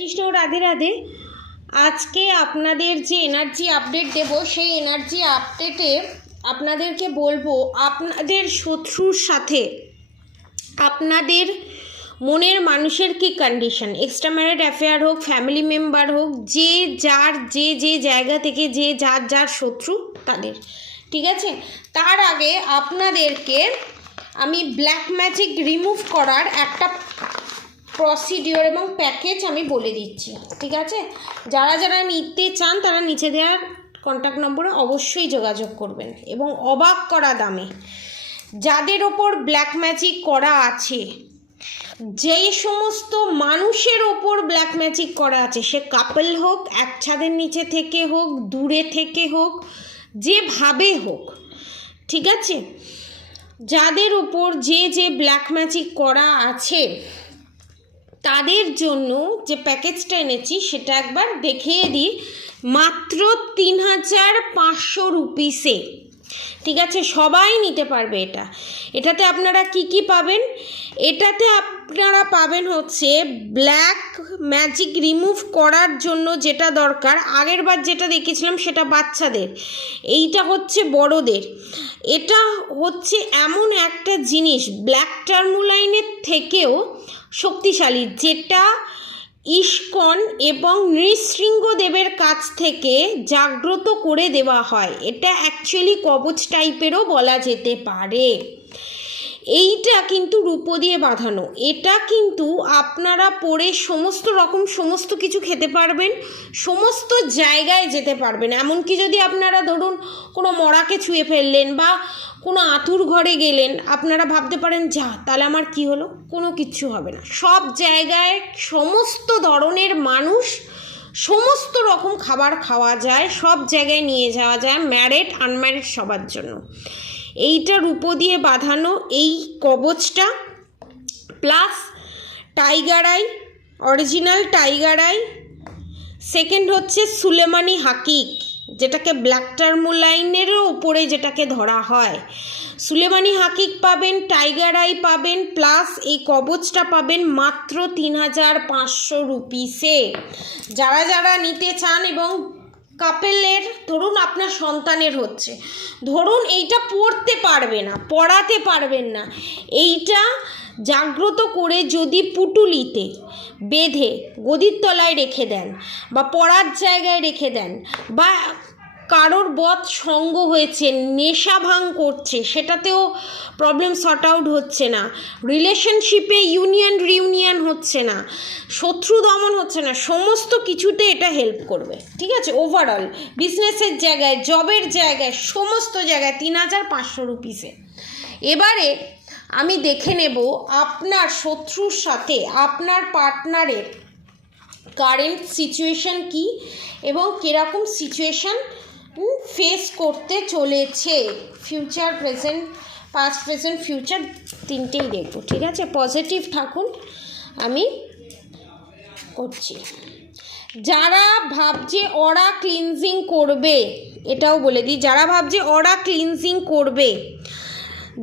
কৃষ্ণ রাধে রাধে। আজকে আপনাদের যে এনার্জি আপডেট দেব সেই এনার্জি আপডেটে আপনাদেরকে বলবো আপনাদের শত্রুর সাথে আপনাদের মনের মানুষের কি কন্ডিশন, এক্সট্রা ম্যারিড অ্যাফেয়ার হোক, ফ্যামিলি মেম্বার হোক, যে যার যে জায়গা থেকে যে যার শত্রু তাদের, ঠিক আছে। তার আগে আপনাদেরকে আমি ব্ল্যাক ম্যাজিক রিমুভ করার একটা প্রসিডিওর এবং প্যাকেজ আমি বলে দিচ্ছি, ঠিক আছে। যারা যারা নিতে চান তারা নিচে দেওয়ার কন্ট্যাক্ট নম্বরে অবশ্যই যোগাযোগ করবেন এবং অবাক করা দামে। যাদের ওপর ব্ল্যাক ম্যাজিক করা আছে, যেই সমস্ত মানুষের ওপর ব্ল্যাক ম্যাজিক করা আছে, সে কাপল হোক, এক ছাদের নিচে থেকে হোক, দূরে থেকে হোক, যেভাবে হোক, ঠিক আছে, যাদের ওপর যে ব্ল্যাক ম্যাজিক করা আছে তাদের জন্য যে প্যাকেজটা এনেছি সেটা একবার দেখিয়ে দিই। মাত্র 3500 রুপিসে, ঠিক আছে, সবাই নিতে পারবে এটা। এটাতে আপনারা কি পাবেন? এটাতে আপনারা পাবেন হচ্ছে ব্ল্যাক ম্যাজিক রিমুভ করার জন্য যেটা দরকার। আগের বার যেটা দেখেছিলাম সেটা বাচ্চাদের, এইটা হচ্ছে বড়দের। এটা হচ্ছে এমন একটা জিনিস ব্ল্যাক টার্মোলাইনের থেকেও শক্তিশালী, যেটা ইস্কন এবং নৃসিংহদেবের কাছ থেকে জাগ্রত করে দেওয়া হয়। এটা অ্যাকচুয়ালি কবচ টাইপেরও বলা যেতে পারে। এইটা কিন্তু রূপো দিয়ে বাঁধানো। এটা কিন্তু আপনারা পরে সমস্ত কিছু খেতে পারবেন, সমস্ত জায়গায় যেতে পারবেন। এমনকি যদি আপনারা ধরুন কোনো মরাকে ছুঁয়ে ফেললেন বা কোনো আতুর ঘরে গেলেন, আপনারা ভাবতে পারেন যা তাহলে আমার কি হলো, কোনো কিচ্ছু হবে না। সব জায়গায় সমস্ত ধরনের মানুষ, সমস্ত রকম খাবার খাওয়া যায়, সব জায়গায় নিয়ে যাওয়া যায়, ম্যারিড আনম্যারিড সবার জন্য। এইটা রূপো দিয়ে বাঁধানো এই কবচটা, plus tiger eye, original tiger eye. Second হচ্ছে সুলেমানি হাকিক, যেটাকে ব্ল্যাক টার্মোলাইনেরও উপরে যেটাকে ধরা হয়। সুলেমানি হাকিক পাবেন, টাইগার আই পাবেন, প্লাস এই কবচটা পাবেন মাত্র 3500 রুপিসে। যারা যারা নিতে চান এবং কাপেলের, ধরুন আপনার সন্তানের হচ্ছে, ধরুন এইটা পড়তে পারবে না, পড়াতে পারবেন না, এইটা জাগ্রত করে যদি পুটুলিতে বেঁধে গদির তলায় রেখে দেন বা পড়ার জায়গায় রেখে দেন, বা কারোর বদ সঙ্গ হয়েছে, নেশা ভাঙ করছে, সেটাতেও প্রবলেম সর্ট আউট হচ্ছে না, রিলেশনশিপে রিউনিয়ন হচ্ছে না, শত্রু দমন হচ্ছে না, সমস্ত কিছুতে এটা হেল্প করবে, ঠিক আছে। ওভারঅল বিজনেসের জায়গায়, জবের জায়গায়, সমস্ত জায়গায় 3500 রুপিসে। এবারে আমি দেখে নেব আপনার শত্রুর সাথে আপনার পার্টনারের কারেন্ট সিচুয়েশন কি এবং কীরকম সিচুয়েশন ফেস করতে চলেছে। Future, present, past, present, future তিনটেই দেখব, ঠিক আছে। পজিটিভ থাকুন, আমি করছি। যারা ভাবছে অরা ক্লিনজিং করবে, এটাও বলে দিই, যারা ভাবছে অরা ক্লিনজিং করবে,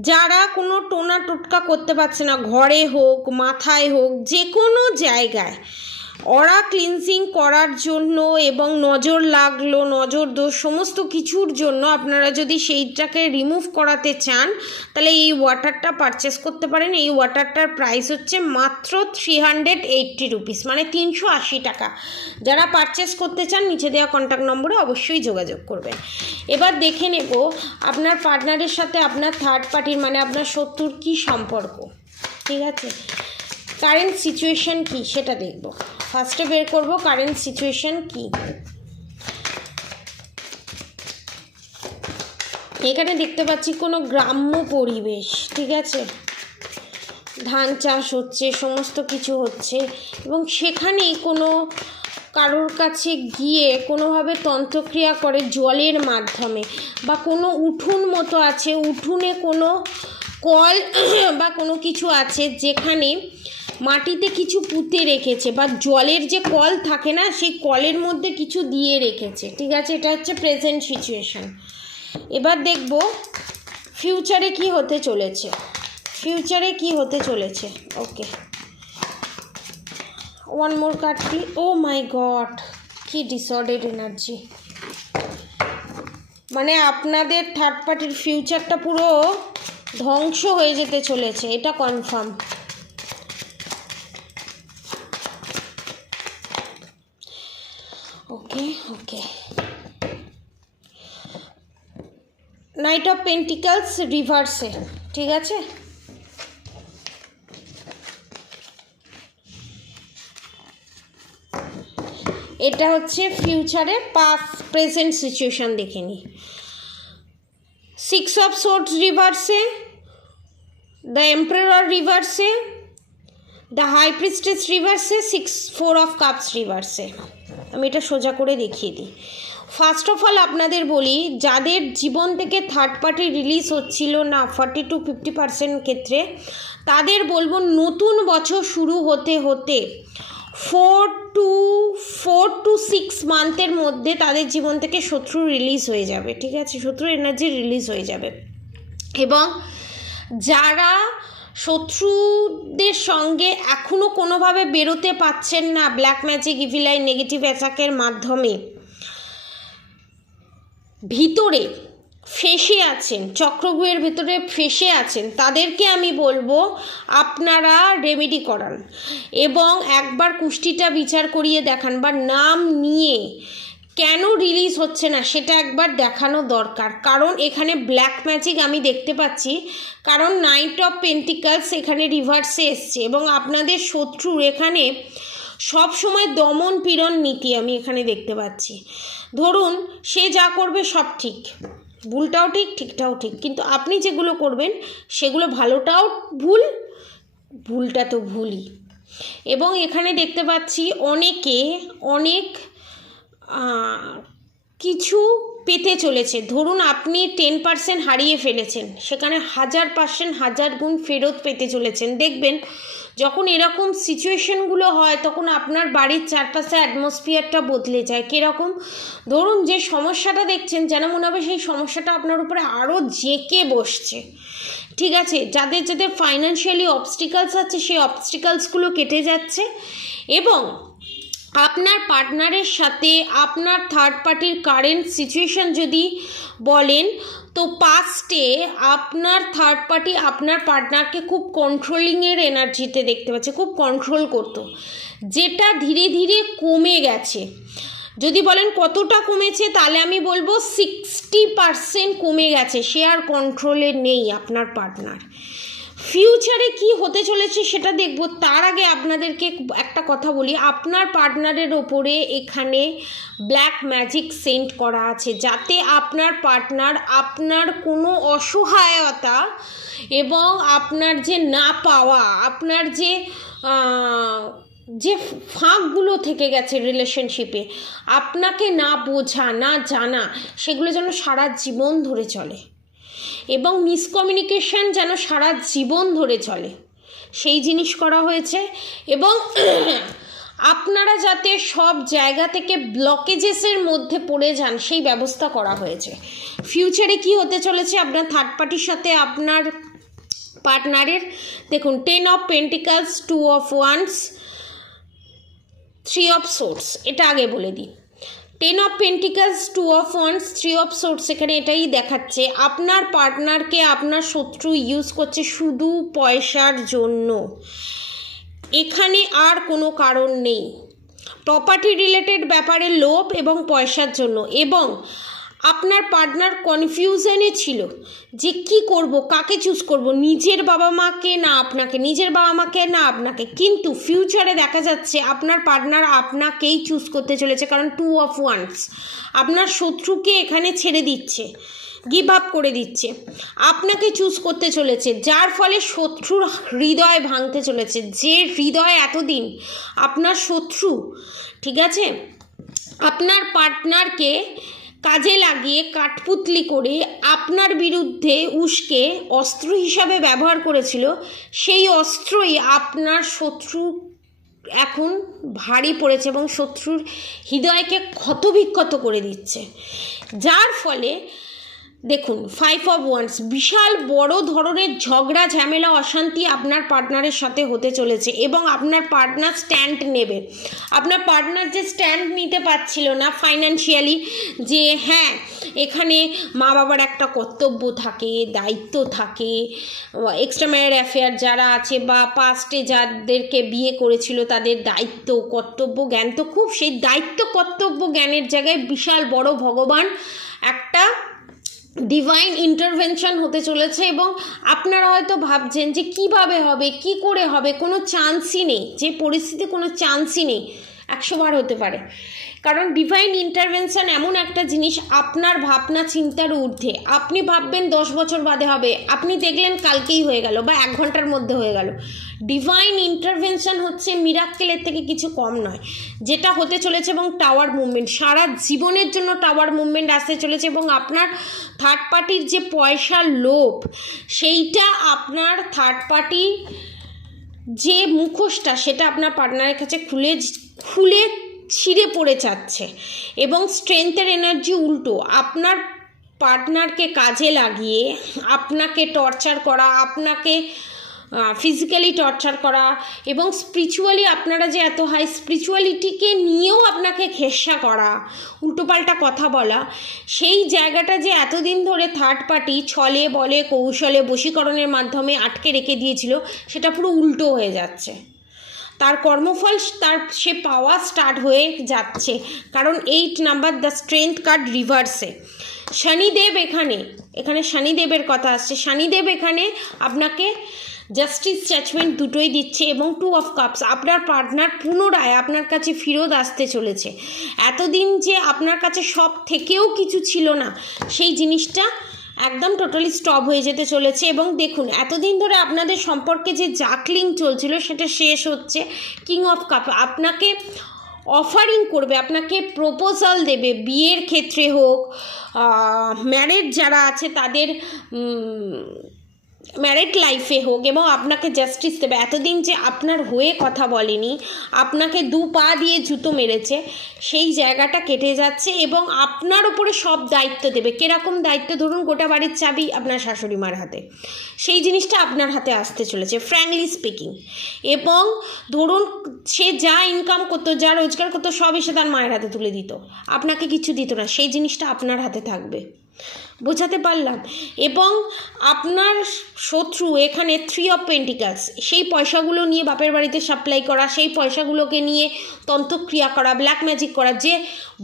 যারা কোনো টোনা টোটকা করতে পারছে না, ঘরে হোক, মাথায় হোক, যে কোনো জায়গায় অরা ক্লিনজিং করার জন্য এবং নজর লাগলো, নজর দোষ, সমস্ত কিছুর জন্য আপনারা যদি সেইটাকে রিমুভ করাতে চান তাহলে এই ওয়াটারটা পারচেস করতে পারেন। এই ওয়াটারটার প্রাইস হচ্ছে মাত্র 380 রুপিস, মানে 380 টাকা। যারা পারচেস করতে চান নিচে দেওয়া কন্ট্যাক্ট নম্বরে অবশ্যই যোগাযোগ করবেন। এবার দেখে নেব আপনার পার্টনারের সাথে আপনার থার্ড পার্টির, মানে আপনার শত্রুর কী সম্পর্ক, ঠিক আছে। কারেন্ট সিচুয়েশন কি সেটা দেখব। ফার্স্টে বের করব কারেন্ট সিচুয়েশন কি। এখানে দেখতে পাচ্ছি কোনো গ্রাম্য পরিবেশ, ঠিক আছে, ধান চাষ হচ্ছে, সমস্ত কিছু হচ্ছে, এবং সেখানেই কোনো কারোর কাছে গিয়ে কোনোভাবে তন্ত্রক্রিয়া করে জলের মাধ্যমে, বা কোনো উঠোন মতো আছে, উঠোনে কোনো কল বা কোনো কিছু আছে যেখানে মাটিতে কিছু পুঁতে রেখেছে, বা জলের যে কল থাকে না সেই কলের মধ্যে কিছু দিয়ে রেখেছে, ঠিক আছে। এটা হচ্ছে প্রেজেন্ট সিচুয়েশন। এবার দেখব ফিউচারে কি হতে চলেছে, ফিউচারে কি হতে চলেছে। Okay, one more card please. Oh my god, কি ডিসঅর্ডার্ড এনার্জি। মানে আপনাদের থার্ড পার্টির ফিউচারটা পুরো ধ্বংস হয়ে যেতে চলেছে, এটা confirm. Okay okay, knight of pentacles রিভার্সে, ঠিক আছে। এটা হচ্ছে ফিউচারে পাস্ট প্রেজেন্ট সিচুয়েশান দেখে নিই। সিক্স অফ সোর্ডস রিভার্সে, দ্য এম্পারার রিভার্সে, দ্য হাই প্রিস্টেস রিভার্সে, 4 অফ কাপস রিভার্সে। আমি এটা সোজা করে দেখিয়ে দিই। ফার্স্ট অফ অল আপনাদের বলি, যাদের জীবন থেকে থার্ড পার্টি রিলিজ হচ্ছিল না 40 to 50% ক্ষেত্রে, তাদের বলবো নতুন বছর শুরু হতে হতে 4 to 6 মান্থের মধ্যে তাদের জীবন থেকে শত্রু রিলিজ হয়ে যাবে, ঠিক আছে। শত্রুর এনার্জি রিলিজ হয়ে যাবে। এবং যারা শত্রুদের সঙ্গে এখনও কোনোভাবে বেরোতে পাচ্ছেন না black magic, evil I, negative অ্যাটাকের মাধ্যমে, ভিতরে ফেঁসে আছেন, চক্রগুহের ভেতরে ফেঁসে আছেন, তাদেরকে আমি বলবো আপনারা রেমেডি করান এবং একবার কুষ্টিটা বিচার করিয়ে দেখান, বা নাম নিয়ে কেন রিলিজ হচ্ছে না সেটা একবার দেখানো দরকার। কারণ এখানে ব্ল্যাক ম্যাজিক আমি দেখতে পাচ্ছি, কারণ নাইট অফ পেন্টিকলস এখানে রিভার্সে এসছে এবং আপনাদের শত্রুর এখানে সব সময় দমন পীড়ন নীতি আমি এখানে দেখতে পাচ্ছি। ধরুন সে যা করবে সব ঠিক, ভুলটাও ঠিক, ঠিকটাও ঠিক, কিন্তু আপনি যেগুলো করবেন সেগুলো ভালোটাও ভুল, ভুলটা তো ভুলই। এবং এখানে দেখতে পাচ্ছি অনেকে অনেক কিছু পেতে চলেছে। ধরুন আপনি 10% হারিয়ে ফেলেছেন, সেখানে 1000% 1000 গুণ ফেরত পেতে চলেছেন। দেখবেন যখন এরকম সিচুয়েশনগুলো হয় তখন আপনার বাড়ির চারপাশে অ্যাটমসফিয়ারটা বদলে যায়। কীরকম? ধরুন যে সমস্যাটা দেখছেন যেন মনে হবে সেই সমস্যাটা আপনার উপরে আরও জেঁকে বসছে, ঠিক আছে। যাদের যাদের ফাইন্যান্সিয়ালি অবস্টিকালস আছে সেই অবস্টিকালসগুলো কেটে যাচ্ছে। এবং আপনার পার্টনারের সাথে আপনার থার্ড পার্টির কারেন্ট সিচুয়েশান যদি বলেন তো পাস্টে আপনার থার্ড পার্টি আপনার পার্টনারকে খুব কন্ট্রোলিংয়ের এনার্জিতে দেখতে পাচ্ছে, খুব কন্ট্রোল করতো, যেটা ধীরে ধীরে কমে গেছে। যদি বলেন কতটা কমেছে, তাহলে আমি বলবো 60% কমে গেছে, সে আর কন্ট্রোলে নেই আপনার পার্টনার। ফিউচারে কি হতে চলেছে সেটা দেখব, তার আগে আপনাদেরকে একটা কথা বলি। আপনার পার্টনারের ওপরে এখানে ব্ল্যাক ম্যাজিক সেন্ড করা আছে, যাতে আপনার পার্টনার আপনার কোনো অসহায়তা এবং আপনার যে না পাওয়া, আপনার যে ফাঁকগুলো থেকে গেছে রিলেশনশিপে, আপনাকে না বোঝা না জানা, সেগুলো যেন সারা জীবন ধরে চলে এবং মিসকমিউনিকেশন যেন সারা জীবন ধরে চলে, সেই জিনিস করা হয়েছে। এবং আপনারা যাতে সব জায়গা থেকে ব্লকেজেসের মধ্যে পড়ে যান সেই ব্যবস্থা করা হয়েছে। ফিউচারে কি হতে চলেছে আপনার থার্ড পার্টির সাথে আপনার পার্টনারের, দেখুন 10 of pentacles, 2 of wands, 3 of swords. এটা আগে বলে দিই, 10 of pentacles, 2 of wands, 3 of swords. এখানে এটাই দেখাচ্ছে আপনার পার্টনারকে আপনার শত্রু ইউজ করছে শুধু পয়সার জন্য, এখানে আর কোনো কারণ নেই। প্রপার্টি রিলেটেড ব্যাপারে লোভ এবং পয়সার জন্য। এবং আপনার পার্টনার কনফিউশনে ছিল যে কি করব, কাকে চুজ করব, নিজের বাবা মাকে না আপনাকে, নিজের বাবা মাকে না আপনাকে। কিন্তু ফিউচারে দেখা যাচ্ছে আপনার পার্টনার আপনাকেই চুজ করতে চলেছে, কারণ 2 অফ ওয়ান্স আপনার শত্রুকে এখানে ছেড়ে দিচ্ছে, গিভ আপ করে দিচ্ছে, আপনাকে চুজ করতে চলেছে, যার ফলে শত্রুর হৃদয় ভাঙতে চলেছে। যে হৃদয় এতদিন আপনার শত্রু, ঠিক আছে, আপনার পার্টনারকে কাজে লাগিয়ে কাঠপুতলি করে আপনার বিরুদ্ধে উস্কে অস্ত্র হিসাবে ব্যবহার করেছিল, সেই অস্ত্রই আপনার শত্রু এখন ভারী পড়েছে এবং শত্রুর হৃদয়কে ক্ষতবিক্ষত করে দিচ্ছে। যার ফলে দেখুন 5 অফ ওয়ান্স, বিশাল বড় ধরনের ঝগড়া ঝামেলা অশান্তি আপনার পার্টনারের সাথে হতে চলেছে এবং আপনার পার্টনার স্ট্যান্ড নেবে। আপনার পার্টনার যে স্ট্যান্ড নিতে পারছিল না ফাইন্যান্সিয়ালি, যে হ্যাঁ এখানে মা বাবার একটা কর্তব্য থাকে, দায়িত্ব থাকে, এক্সট্রা ম্যারিড অ্যাফেয়ার যারা আছে বা পাস্টে যাদেরকে বিয়ে করেছিল তাদের দায়িত্ব কর্তব্য জ্ঞান তো খুব, সেই দায়িত্ব কর্তব্য জ্ঞানের জায়গায় বিশাল বড় ভগবান একটা ডিভাইন ইন্টারভেনশন হতে চলেছে। এবং আপনারা হয়তো ভাবছেন যে কিভাবে হবে, কি করে হবে, কোনো চান্সই নেই, যে পরিস্থিতি কোনো চান্সই নেই, 100 বার হতে পারে। কারণ ডিভাইন ইন্টারভেনশন এমন একটা জিনিস আপনার ভাবনা চিন্তার ঊর্ধ্বে। আপনি ভাববেন 10 বছর বাদে হবে, আপনি দেখলেন কালকেই হয়ে গেল বা 1 ঘন্টার মধ্যে হয়ে গেল। ডিভাইন ইন্টারভেনশন হচ্ছে মিরাক্কেলের থেকে কিছু কম নয়, যেটা হতে চলেছে। এবং টাওয়ার মুভমেন্ট, সারা জীবনের জন্য টাওয়ার মুভমেন্ট আসতে চলেছে। এবং আপনার থার্ড পার্টির যে পয়সার লোভ, সেইটা আপনার থার্ড পার্টি যে মুখোশটা, সেটা আপনার পার্টনারের কাছে খুলে ছিঁড়ে পড়ে যাচ্ছে। এবং স্ট্রেংথের এনার্জি উল্টো, আপনার পার্টনারকে কাজে লাগিয়ে আপনাকে টর্চার করা, আপনাকে ফিজিক্যালি টর্চার করা এবং স্পিরিচুয়ালি আপনারা যে এত হাই স্পিরিচুয়ালিটিকে নিয়েও আপনাকে ঘেঁষা করা, উল্টোপাল্টা কথা বলা, সেই জায়গাটা যে এতদিন ধরে থার্ড পার্টি ছলে বলে কৌশলে বশীকরণের মাধ্যমে আটকে রেখে দিয়েছিল, সেটা পুরো উল্টো হয়ে যাচ্ছে। তার কর্মফল সে পাওয়া স্টার্ট হয়ে যাচ্ছে। কারণ 8 নাম্বার দ্য স্ট্রেংথ কার্ড রিভার্সে শনিদেব, এখানে শনিদেবের কথা আসছে। শনিদেব এখানে আপনাকে জাস্টিস জাজমেন্ট দুটোই দিচ্ছে। এবং 2 অফ কাপস, আপনার পার্টনার পুনরায় আপনার কাছে ফেরত আসতে চলেছে। এতদিন যে আপনার কাছে সব থেকেও কিছু ছিল না, সেই জিনিসটা একদম টোটালি স্টপ হয়ে যেতে চলেছে। এবং দেখুন এতদিন ধরে আপনাদের সম্পর্কে যে জাকলিং চলছিল সেটা শেষ হচ্ছে। কিং অফ কাপ আপনাকে অফারিং করবে, আপনাকে প্রপোজাল দেবে, বিয়ের ক্ষেত্রে হোক, ম্যারেড যারা আছে তাদের ম্যারিড লাইফে হোক, এবং আপনাকে জাস্টিস দেবে। এতদিন যে আপনার হয়ে কথা বলেনি, আপনাকে 2 পা দিয়ে জুতো মেরেছে, সেই জায়গাটা কেটে যাচ্ছে। এবং আপনার উপরে সব দায়িত্ব দেবে। কীরকম দায়িত্ব? ধরুন গোটা বাড়ির চাবি আপনার শাশুড়ি মার হাতে, সেই জিনিসটা আপনার হাতে আসতে চলেছে ফ্র্যাঙ্কলি স্পিকিং। এবং ধরুন সে যা ইনকাম করতো, যা রোজগার করতো, সব এসে তার মায়ের হাতে তুলে দিত, আপনাকে কিছু দিত না, সেই জিনিসটা আপনার হাতে থাকবে। বোঝাতে পারলাম? এবং আপনার শত্রু এখানে 3 অফ পেন্টিকালস, সেই পয়সাগুলো নিয়ে বাপের বাড়িতে সাপ্লাই করা, সেই পয়সাগুলোকে নিয়ে তন্ত্রক্রিয়া করা, ব্ল্যাক ম্যাজিক করা, যে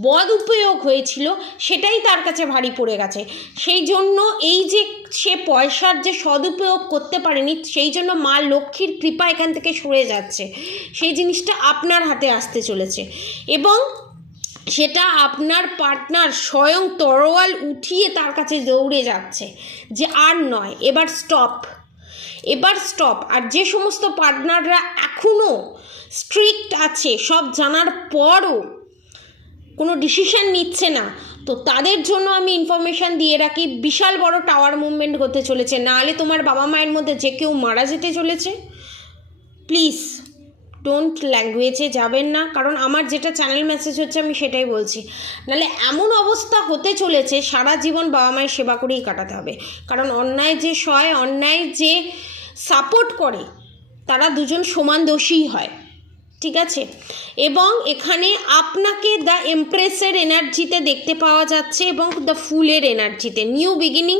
বদ উপয়োগ হয়েছিল সেটাই তার কাছে ভারী পড়ে গেছে। সেই জন্য এই যে সে পয়সার যে সদুপয়োগ করতে পারেনি, সেই জন্য মা লক্ষ্মীর কৃপা এখান থেকে সরে যাচ্ছে। সেই জিনিসটা আপনার হাতে আসতে চলেছে। এবং সেটা আপনার পার্টনার স্বয়ং তরোয়াল উঠিয়ে তার কাছে দৌড়ে যাচ্ছে যে আর নয়, এবার স্টপ। আর যে সমস্ত পার্টনাররা এখনও স্ট্রিক্ট আছে, সব জানার পরও কোনো ডিসিশন নিচ্ছে না, তো তাদের জন্য আমি ইনফরমেশান দিয়ে রাখি, বিশাল বড় টাওয়ার মুভমেন্ট হতে চলেছে। নাহলে তোমার বাবা মায়ের মধ্যে যে কেউ মারা যেতে চলেছে। প্লিজ ডোন্ট ল্যাঙ্গুয়েজে যাবেন না, কারণ আমার যেটা চ্যানেল মেসেজ হচ্ছে আমি সেটাই বলছি। নাহলে এমন অবস্থা হতে চলেছে, সারা জীবন বাবা মায়ের সেবা করেই কাটাতে হবে। কারণ অন্যায় যে সয়, অন্যায় যে সাপোর্ট করে, তারা দুজন সমান দোষীই হয়। ঠিক আছে? এবং এখানে আপনাকে দ্য এমপ্রেসের এনার্জিতে দেখতে পাওয়া যাচ্ছে এবং দ্য ফুলের এনার্জিতে। নিউ বিগিনিং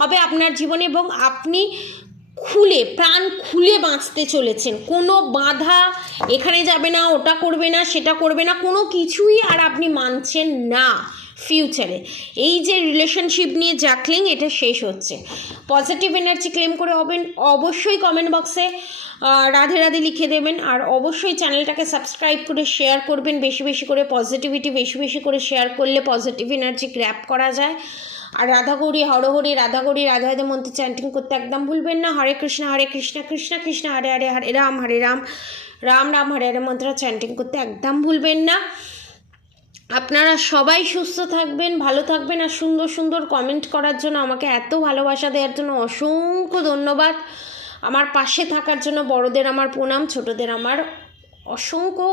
হবে আপনার জীবনে এবং আপনি প্রাণ খুলে বাঁচতে চলেছেন। কোনো বাধা এখানে যাবে না, ওটা করবে না, সেটা করবে না, কোনো কিছুই আর আপনি মানছেন না ফিউচারে। এই যে রিলেশনশিপ নিয়ে জাকলিং, এটা শেষ হচ্ছে। পজিটিভ এনার্জি ক্লেম করে হবেন, অবশ্যই কমেন্ট বক্সে রাধে রাধে লিখে দেবেন। আর অবশ্যই চ্যানেলটাকে সাবস্ক্রাইব করে শেয়ার করবেন বেশি বেশি করে। পজিটিভিটি বেশি বেশি করে শেয়ার করলে পজিটিভ এনার্জি গ্র্যাব করা যায়। আর রাধাগৌরী হরহরি, রাধাগৌরী রাধা রাধে মন্ত্র চ্যান্টিং করতে একদম ভুলবেন না। হরে কৃষ্ণ কৃষ্ণ কৃষ্ণ হরে হরে, হরে রাম রাম রাম হরে হরে মন্ত্র চ্যান্টিং করতে একদম ভুলবেন না। আপনারা সবাই সুস্থ থাকবেন, ভালো থাকবেন। আর সুন্দর সুন্দর কমেন্ট করার জন্য, আমাকে এত ভালোবাসা দেওয়ার জন্য অসংখ্য ধন্যবাদ। আমার পাশে থাকার জন্য বড়দের আমার প্রণাম, ছোটদের আমার অসংখ্য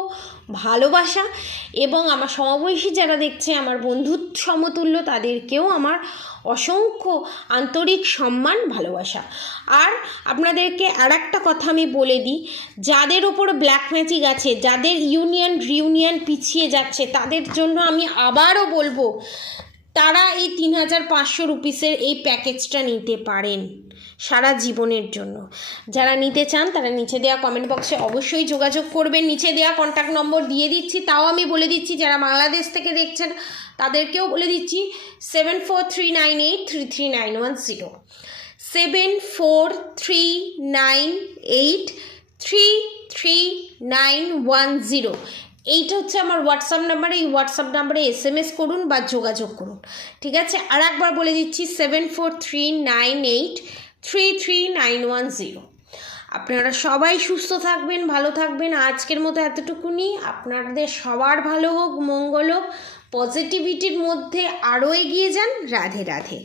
ভালোবাসা এবং আমার সমবয়সী যারা দেখছে আমার বন্ধু সমতুল্য তাদেরকেও আমার অসংখ্য আন্তরিক সম্মান ভালোবাসা। আর আপনাদেরকে আর একটা কথা আমি বলে দিই, যাদের ওপর ব্ল্যাক ম্যাজিক আছে, যাদের রিউনিয়ন পিছিয়ে যাচ্ছে, তাদের জন্য আমি আবারও বলবো তারা এই 3500 রুপিসের এই প্যাকেজটা নিতে পারেন সারা জীবনের জন্য। যারা নিতে চান তারা নিচে দেওয়া কমেন্ট বক্সে অবশ্যই যোগাযোগ করবেন। নিচে দেওয়া কন্ট্যাক্ট নম্বর দিয়ে দিচ্ছি, তাও আমি বলে দিচ্ছি যারা বাংলাদেশ থেকে দেখছেন তাদেরকেও বলে দিচ্ছি 7439833910, 7439833910। এইটা হচ্ছে আমার হোয়াটসঅ্যাপ নাম্বার। এই হোয়াটসঅ্যাপ নাম্বারে SMS করুন বা যোগাযোগ করুন, ঠিক আছে? আর একবার বলে দিচ্ছি 7439833910। আপনারা সবাই সুস্থ থাকবেন, ভালো থাকবেন। আজকের মতো এতটুকুনি। আপনাদের সবার ভালো হোক, মঙ্গল হোক, পজিটিভিটির মধ্যে আরও এগিয়ে যান। রাধে রাধে।